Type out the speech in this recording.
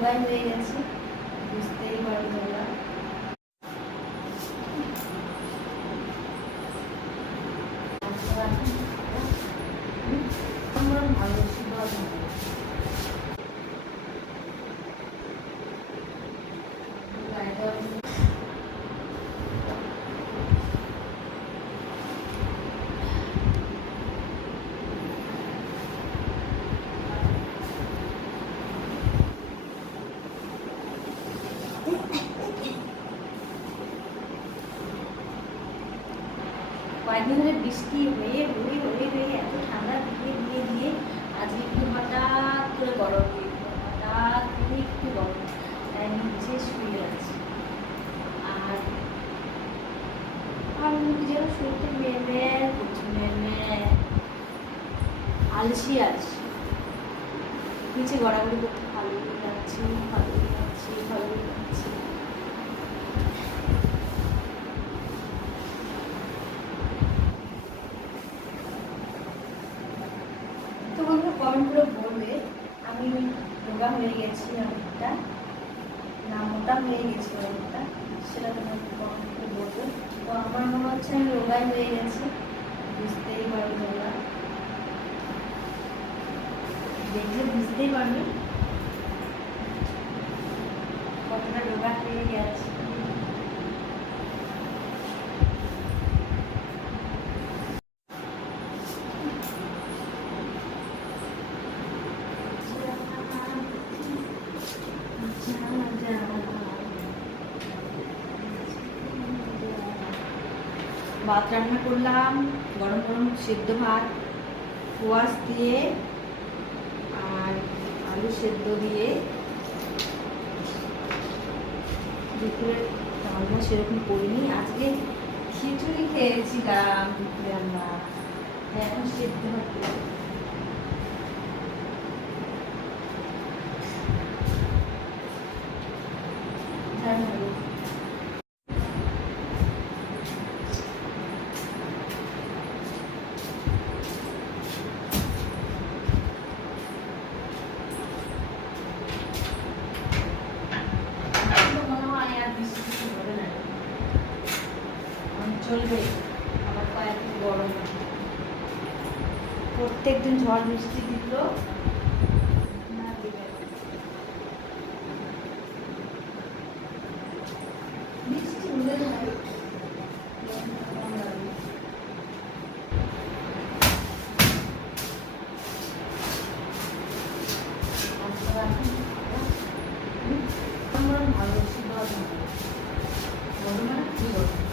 রোগাই হয়ে গেছে, বুঝতেই পারো তোমরা। আমার ভালো ছিল কয়েকদিন ধরে বৃষ্টি হয়ে হয়ে হয়ে হয়ে এত ঠান্ডা দিয়ে দিয়ে দিয়ে আজকে একটু হঠাৎ করে গরম দিয়ে হঠাৎ করে একটু গরম, তাই আমি নিচে শুয়ে যাচ্ছি। আর আর যেন শরীরটা মেয়ে করছে, মেয়ে আলসি আলসি নিচে গড়াগড়ি করতে ভালো যাচ্ছি, ভালো যাচ্ছি, ভালো যাচ্ছি। তো বন্ধুরা কমেন্ট করে বলবে আমি রোগা হয়ে গেছি অনেকটা, না মোটা হয়ে গেছি অনেকটা, সেটা তোমাকে কমেন্ট করে বলবে। তো আমার মনে হচ্ছে আমি রোগাই হয়ে গেছি, বুঝতেই পারবে তোমরা, দেখলে বুঝতেই পারবে কতটা রোগা হয়ে গেছে। ভাত রান্না করলাম, গরম গরম সেদ্ধ ভাত কোয়াশ দিয়ে আর আলু সেদ্ধ দিয়ে। দুপুরে রান্না সেরকম করিনি, আজকে খিচুড়ি খেয়েছিলাম দুপুরে আমরা, এখন সেদ্ধ ভাত চলবে। আবার কয়েকদিন গরম, প্রত্যেকদিন ঝড় বৃষ্টি দিল বৃষ্টি উড়ে যায়। আমার ভালো ছিল, কি বলবো।